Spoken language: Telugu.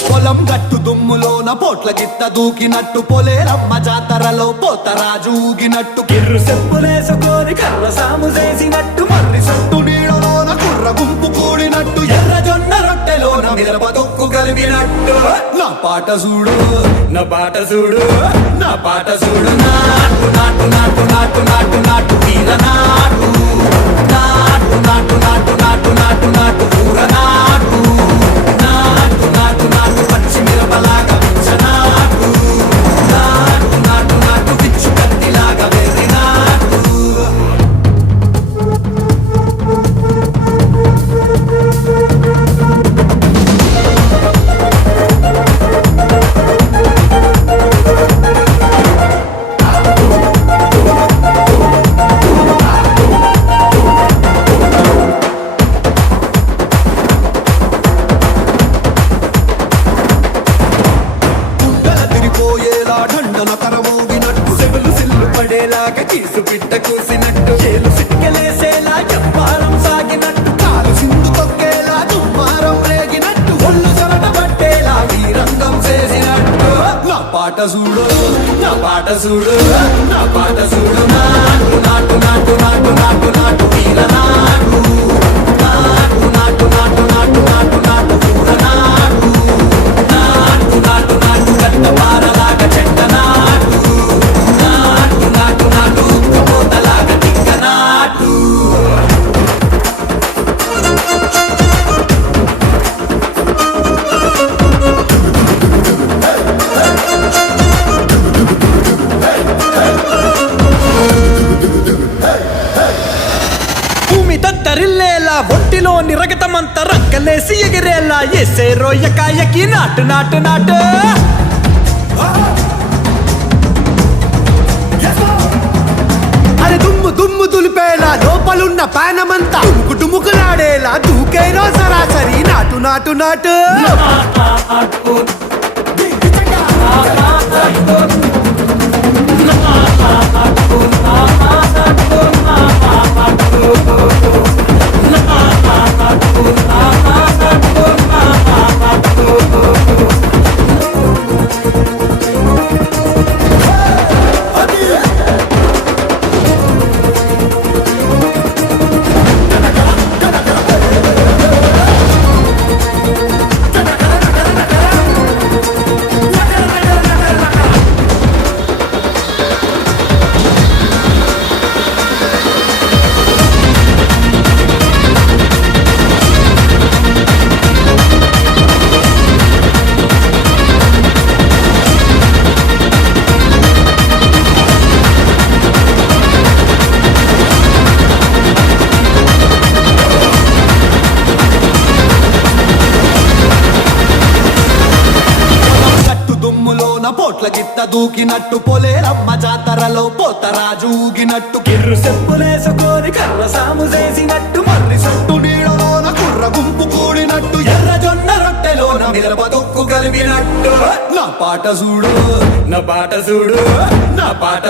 పొలం గట్టు దుమ్ములోన పోట్ల గిత్త దూకినట్టు పొలేరమ్మ జాతరలో పోతరాజు ఊగినట్టు కిర్రు చెప్పులేసుకొని కర్ర సాము చేసినట్టు మర్రి సట్టు నీడలోన కుర్ర గుంపు కూడినట్టు ఎర్ర జొన్న రొట్టెలోన మిరప తొక్కు కలిపినట్టు నా పాట చూడు నా పాట చూడు నా పాట చూడు నాటు నాటు నాటు నాటు నాటు నాటు తీర నాటు నాటు నాటు నాటు నాటు నాటు నాటు కూర నాటు నాటు నాటు నాటు పచ్చి మిరపలాగా నాటు నాటు నాటు నాటు పిచ్చు కత్తిలాగా వెర్రి నాటు ఢండన కరమోగినట్టు సెవెలు సిల్లు పడేలాగా కీసు పిట్ట కూసినట్టు చేలు సిక్కలేసేలా చెప్పారం సాగినట్టు కాలు సింధు తొక్కేలా దుమ్మారం రేగినట్టు ఒళ్ళు చెమట పట్టేలా వీరంగం చేసినట్టు నా పాట చూడు నా పాట చూడు నా పాట చూడు నాటు నాటు నాటు నాటు నాటు నాటు వీర నాటు నాటు నాటు నాటు నాటు నాటు నాటు కూర నాటు నాటు నాటు నాటు గట్ట పారలాగా చెట్ట నాటు నాటు నాటు నాటు కపోతలాగా తిక్క నాటు భూమి తత్తరిల్లేలా ఒంటిలోని రగతమంతా రక్కలేసి ఎగిరేలా ఎసే రొయ్యకాయకి నాటు నాటు నాటు అరే దుమ్ము దుమ్ము దులిపేలా లోపలున్న పానమంతా డుముకు డుముకులాడేలా దూకేనో సరాసరి నాటు నాటు నాటు పోట్ల గిత్త దూకినట్టు పొలేరమ్మ జాతరలో పోతరాజు ఊగినట్టు కిర్రు చెప్పులేసుకొని కర్ర సాము చేసినట్టు మర్రి సట్టు నీడలోన కుర్ర గుంపు కూడినట్టు ఎర్ర జొన్న రొట్టెలోన మిరప తొక్కు కలిపినట్టు నా పాట చూడు నా పాట చూడు నా పాట